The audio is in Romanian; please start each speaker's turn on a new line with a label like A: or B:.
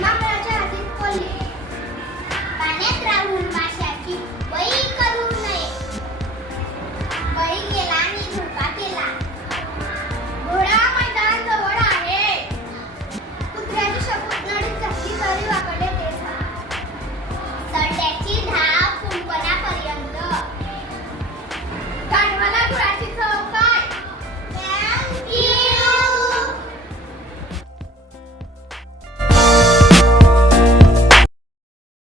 A: Mama, la ce a zis colegii?